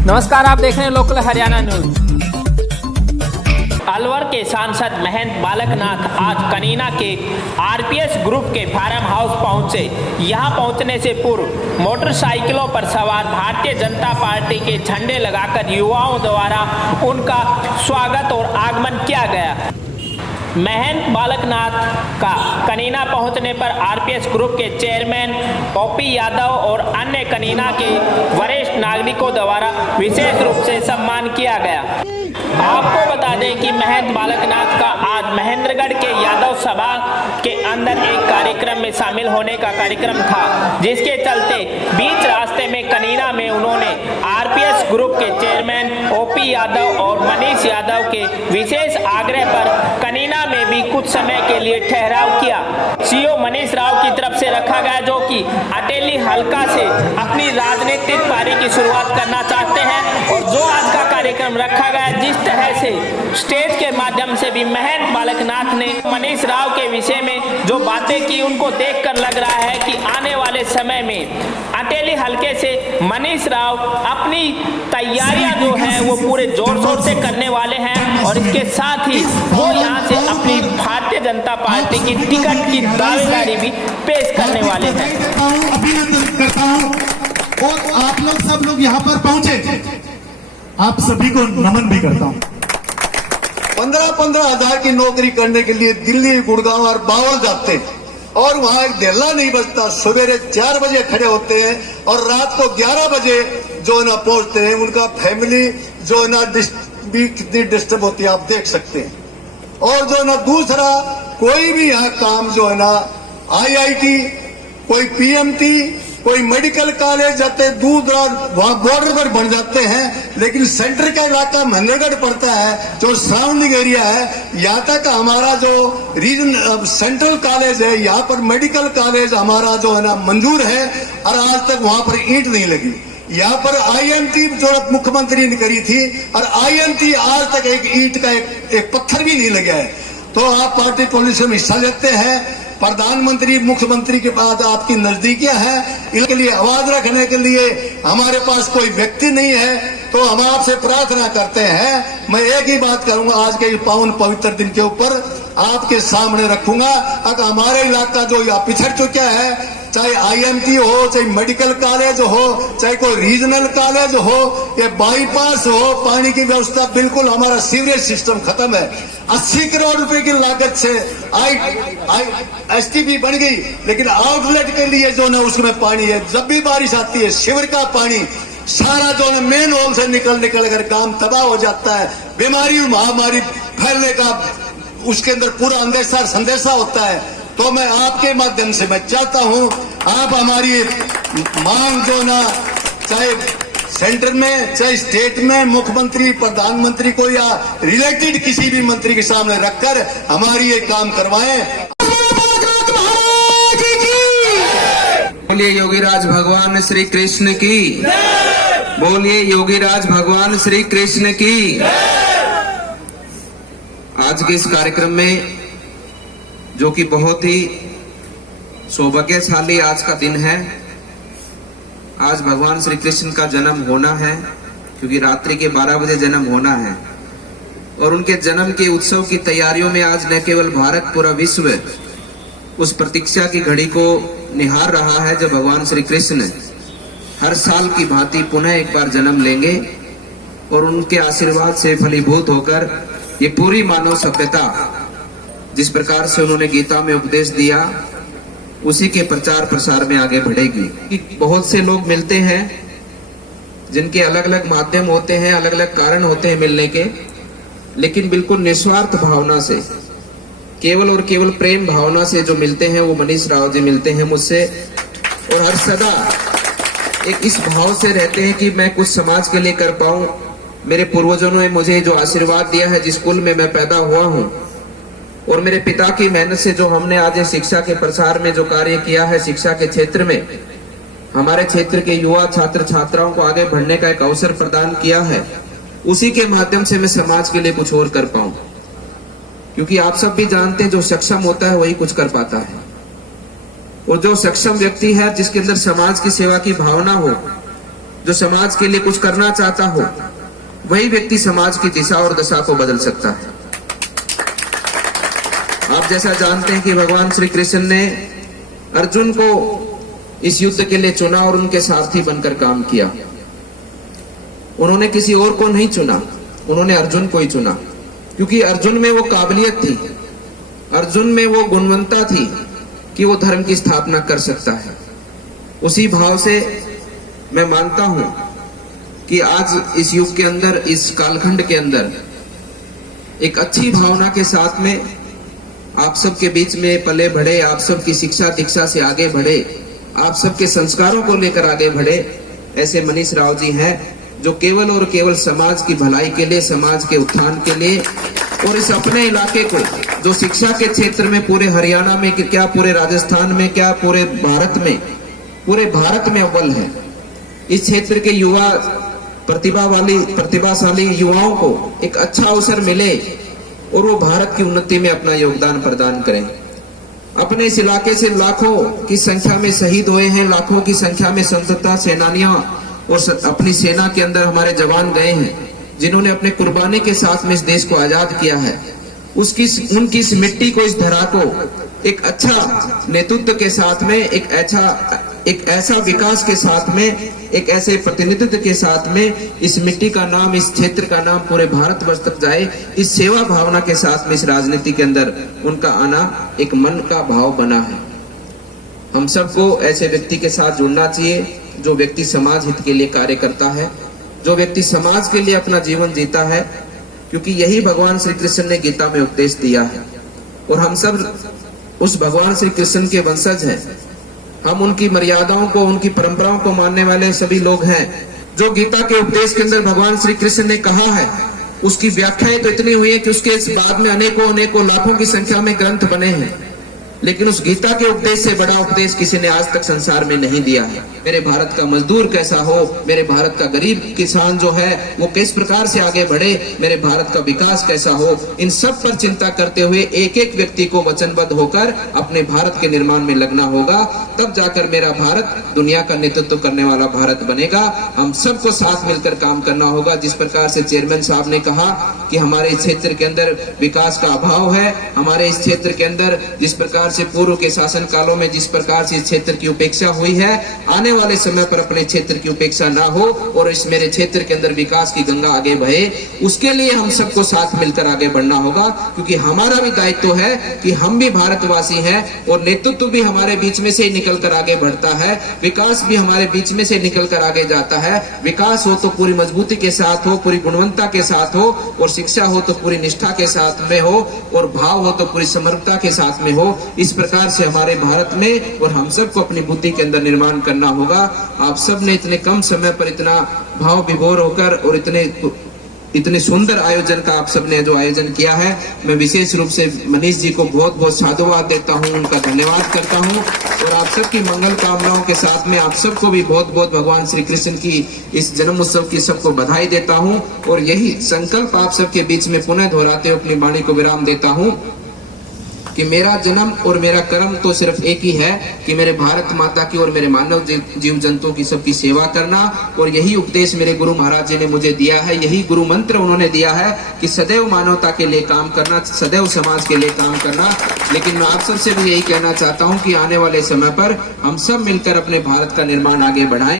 नमस्कार, आप देख रहे हैं लोकल हरियाणा न्यूज। अलवर के सांसद महंत बालकनाथ आज कनीना के आरपीएस ग्रुप के फार्म हाउस पहुंचे। यहां पहुंचने से पूर्व मोटरसाइकिलों पर सवार भारतीय जनता पार्टी के झंडे लगाकर युवाओं द्वारा उनका स्वागत और आगमन किया गया। महंत बालकनाथ का कनीना पहुंचने पर आरपीएस ग्रुप के चेयरमैन ओपी यादव और अन्य कनीना के वरिष्ठ नागरिकों द्वारा विशेष रूप से सम्मान किया गया। आपको बता दें कि महंत बालकनाथ का आज महेंद्रगढ़ के यादव सभा के अंदर एक कार्यक्रम में शामिल होने का कार्यक्रम था, जिसके चलते बीच रास्ते में कनीना में उन्होंने आरपीएस ग्रुप के चेयरमैन ओपी यादव और मनीष यादव के विशेष आग्रह पर कनीना में भी कुछ समय के लिए ठहराव किया। सीओ मनीष राव की तरफ से रखा गया, जो कि अटेली हल्का से अपनी राजनीतिक पारी की शुरुआत करना चाहते हैं। और जो आज का कार्यक्रम रखा गया, जिस तरह से स्टेज के माध्यम से भी महंत बालकनाथ ने मनीष राव के विषय में जो बातें की, उनको देखकर लग रहा है कि आने वाले समय में अटेली हल्के से मनीष राव अपनी तैयारियां जो है वो पूरे जोर शोर से करने वाले हैं। और इसके साथ ही वो यहाँ से अपनी भारतीय जनता पार्टी की टिकट की दावेदारी भी पेश करने वाले हैं। अभिनंदन करता हूँ और आप लोग सब लोग यहाँ पर पहुंचे, आप सभी को नमन भी करता हूँ। 15-15 हजार की नौकरी करने के लिए दिल्ली, गुड़गांव और बावल जाते हैं और वहां एक डेला नहीं बचता। सवेरे 4 बजे खड़े होते हैं और रात को 11 बजे जो है ना पहुंचते हैं। उनका फैमिली जो है ना भी कितनी डिस्टर्ब होती है आप देख सकते हैं। और जो है ना दूसरा, कोई भी यहाँ काम जो है ना IIT, कोई PMT, कोई मेडिकल कॉलेज जाते दूर दराज वहां बॉर्डर पर बन जाते हैं, लेकिन सेंटर का इलाका महेंद्रगढ़ पड़ता है, जो सराउंडिंग एरिया है। यहाँ तक हमारा जो रीजन सेंट्रल कॉलेज है, यहाँ पर मेडिकल कॉलेज हमारा जो है ना मंजूर है और आज तक वहां पर ईंट नहीं लगी। यहाँ पर IMT जो मुख्यमंत्री ने करी थी और IMT आज तक एक ईंट का एक पत्थर भी नहीं लगा है। तो आप पार्टी पॉलिसी में हिस्सा लेते हैं। प्रधानमंत्री, मुख्यमंत्री के पास आपकी नजदीकियां हैं, इनके लिए आवाज रखने के लिए हमारे पास कोई व्यक्ति नहीं है। तो हम आपसे प्रार्थना करते हैं, मैं एक ही बात करूंगा, आज के पावन पवित्र दिन के ऊपर आपके सामने रखूंगा। अगर हमारे इलाका जो यहाँ पिछड़ चुका है, चाहे IMT हो, चाहे मेडिकल कॉलेज हो, चाहे कोई रीजनल कॉलेज हो, या बाईपास हो, पानी की व्यवस्था बिल्कुल, हमारा सीवरेज सिस्टम खत्म है। 80 करोड़ रुपए की लागत से STP बन गई, लेकिन आउटलेट के लिए जो ना उसमें पानी है। जब भी बारिश आती है, शिविर का पानी सारा जो है मेन होल से निकल कर काम तबाह हो जाता है। बीमारी महामारी फैलने का उसके अंदर पूरा अंदेशा संदेशा होता है। तो मैं आपके माध्यम से मैं चाहता हूं, आप हमारी मांग जो ना, चाहे सेंटर में चाहे स्टेट में, मुख्यमंत्री, प्रधानमंत्री को या रिलेटेड किसी भी मंत्री के सामने रखकर हमारी ये काम करवाएं। बोलिए योगीराज भगवान श्री कृष्ण की, बोलिए योगीराज भगवान श्री कृष्ण की। आज के इस कार्यक्रम में जो कि बहुत ही सौभाग्यशाली आज का दिन है, आज भगवान श्री कृष्ण का जन्म होना है, क्योंकि रात्रि के 12 बजे जन्म होना है। और उनके जन्म के उत्सव की तैयारियों में आज न केवल भारत, पूरा विश्व उस प्रतीक्षा की घड़ी को निहार रहा है, जब भगवान श्री कृष्ण हर साल की भांति पुनः एक बार जन्म लेंगे और उनके आशीर्वाद से फलीभूत होकर ये पूरी मानव सभ्यता, जिस प्रकार से उन्होंने गीता में उपदेश दिया, उसी के प्रचार प्रसार में आगे बढ़ेगी। बहुत से लोग मिलते हैं जिनके अलग अलग माध्यम होते हैं, अलग अलग कारण होते हैं मिलने के, लेकिन बिल्कुल निस्वार्थ भावना से, केवल और केवल प्रेम भावना से जो मिलते हैं, वो मनीष राव जी मिलते हैं मुझसे। और हर सदा एक इस भाव से रहते हैं कि मैं कुछ समाज के लिए कर पाऊं। मेरे पूर्वजों ने मुझे जो आशीर्वाद दिया है, जिस कुल में मैं पैदा हुआ हूं, और मेरे पिता की मेहनत से जो हमने आज शिक्षा के प्रसार में जो कार्य किया है, शिक्षा के क्षेत्र में हमारे क्षेत्र के युवा छात्र छात्राओं को आगे बढ़ने का एक अवसर प्रदान किया है, उसी के माध्यम से मैं समाज के लिए कुछ और कर पाऊं। क्योंकि आप सब भी जानते हैं, जो सक्षम होता है वही कुछ कर पाता है। और जो सक्षम व्यक्ति है, जिसके अंदर समाज की सेवा की भावना हो, जो समाज के लिए कुछ करना चाहता हो, वही व्यक्ति समाज की दिशा और दशा को बदल सकता है। आप जैसा जानते हैं कि भगवान श्री कृष्ण ने अर्जुन को इस युद्ध के लिए चुना और उनके सारथी बनकर काम किया। उन्होंने किसी और को नहीं चुना, उन्होंने अर्जुन को ही चुना, क्योंकि अर्जुन में वो काबिलियत थी, अर्जुन में वो गुणवत्ता थी कि वो धर्म की स्थापना कर सकता है। उसी भाव से मैं मानता हूं कि आज इस युग के अंदर, इस कालखंड के अंदर एक अच्छी भावना के साथ में आप सबके बीच में पले बढ़े, आप सबकी शिक्षा दीक्षा से आगे बढ़े, आप सबके संस्कारों को लेकर आगे बढ़े, ऐसे मनीष राव जी हैं जो केवल और केवल समाज की भलाई के लिए, समाज के उत्थान के लिए और इस अपने इलाके को जो शिक्षा के क्षेत्र में पूरे हरियाणा में क्या, पूरे राजस्थान में क्या, पूरे भारत में अव्वल है। इस क्षेत्र के युवा प्रतिभाशाली युवाओं को एक अच्छा अवसर मिले और वो भारत की उन्नति में अपना योगदान प्रदान करें। अपने इस इलाके से लाखों की संख्या में शहीद हुए हैं, लाखों की संख्या में स्वतंत्रता सेनानियां और अपनी सेना के अंदर हमारे जवान गए हैं, जिन्होंने अपने कुर्बानी के साथ में इस देश को आजाद किया है। उनकी इस मिट्टी को, इस धरा को एक अच्छा नेतृत्व के साथ में, एक ऐसा विकास के साथ में, एक ऐसे प्रतिनिधित्व के साथ में इस मिट्टी का नाम, इस क्षेत्र का नाम पूरे भारतवर्ष तक जाए, इस सेवा भावना के साथ में इस राजनीति के अंदर उनका आना एक मन का भाव बना है। हम सबको ऐसे व्यक्ति के साथ जुड़ना चाहिए जो व्यक्ति समाज हित के लिए कार्य करता है, जो व्यक्ति समाज के लिए अपना जीवन जीता है, क्योंकि यही भगवान श्री कृष्ण ने गीता में उपदेश दिया है और हम सब उस भगवान श्री कृष्ण के वंशज हैं। हम उनकी मर्यादाओं को, उनकी परंपराओं को मानने वाले सभी लोग हैं। जो गीता के उपदेश के अंदर भगवान श्री कृष्ण ने कहा है, उसकी व्याख्याएं तो इतनी हुई है कि उसके बाद में अनेकों लाखों की संख्या में ग्रंथ बने हैं, लेकिन उस गीता के उपदेश से बड़ा उपदेश किसी ने आज तक संसार में नहीं दिया है। मेरे भारत का मजदूर कैसा हो, मेरे भारत का गरीब किसान जो है वो किस प्रकार से आगे बढ़े, मेरे भारत का विकास कैसा हो, इन सब पर चिंता करते हुए एक एक व्यक्ति को वचनबद्ध होकर अपने भारत के निर्माण में लगना होगा। तब जाकर मेरा भारत दुनिया का नेतृत्व करने वाला भारत बनेगा। हम सबको साथ मिलकर काम करना होगा। जिस प्रकार से चेयरमैन साहब ने कहा कि हमारे इस क्षेत्र के अंदर विकास का अभाव है, हमारे इस क्षेत्र के अंदर जिस प्रकार से पूर्व के शासन कालों में जिस प्रकार से इस क्षेत्र की उपेक्षा हुई है, आने वाले समय पर अपने क्षेत्र की उपेक्षा ना हो और इस मेरे क्षेत्र के अंदर विकास की गंगा आगे बहे, उसके लिए हम सबको साथ मिलकर आगे बढ़ना होगा। क्योंकि हमारा भी दायित्व है कि हम भी भारतवासी हैं और नेतृत्व भी हमारे बीच में से ही निकल कर आगे बढ़ता है, विकास भी हमारे बीच में से निकल कर आगे जाता है। विकास हो तो पूरी मजबूती के साथ हो, पूरी गुणवत्ता के साथ हो, और शिक्षा हो तो पूरी निष्ठा के साथ में हो, और भाव हो तो पूरी समर्पणता के साथ में हो। इस प्रकार से हमारे भारत में और हम सबको अपनी बुद्धि के अंदर निर्माण करना होगा। आप सब ने इतने कम समय पर इतना भाव विभोर होकर और इतने सुंदर आयोजन का आप सबने जो आयोजन किया है, मैं विशेष रूप से मनीष जी को बहुत बहुत साधुवाद देता हूं, उनका धन्यवाद करता हूं और आप सबकी मंगल कामनाओं के साथ में आप सबको भी बहुत बहुत भगवान श्री कृष्ण की इस जन्म उत्सव की सबको बधाई देता हूं। और यही संकल्प आप सबके बीच में पुनः दोहराते हुए अपनी वाणी को विराम देता हूं कि मेरा जन्म और मेरा कर्म तो सिर्फ एक ही है कि मेरे भारत माता की और मेरे मानव जीव जंतुओं की सबकी सेवा करना। और यही उपदेश मेरे गुरु महाराज जी ने मुझे दिया है, यही गुरु मंत्र उन्होंने दिया है कि सदैव मानवता के लिए काम करना, सदैव समाज के लिए काम करना। लेकिन मैं आप सबसे भी यही कहना चाहता हूँ कि आने वाले समय पर हम सब मिलकर अपने भारत का निर्माण आगे बढ़ाएं।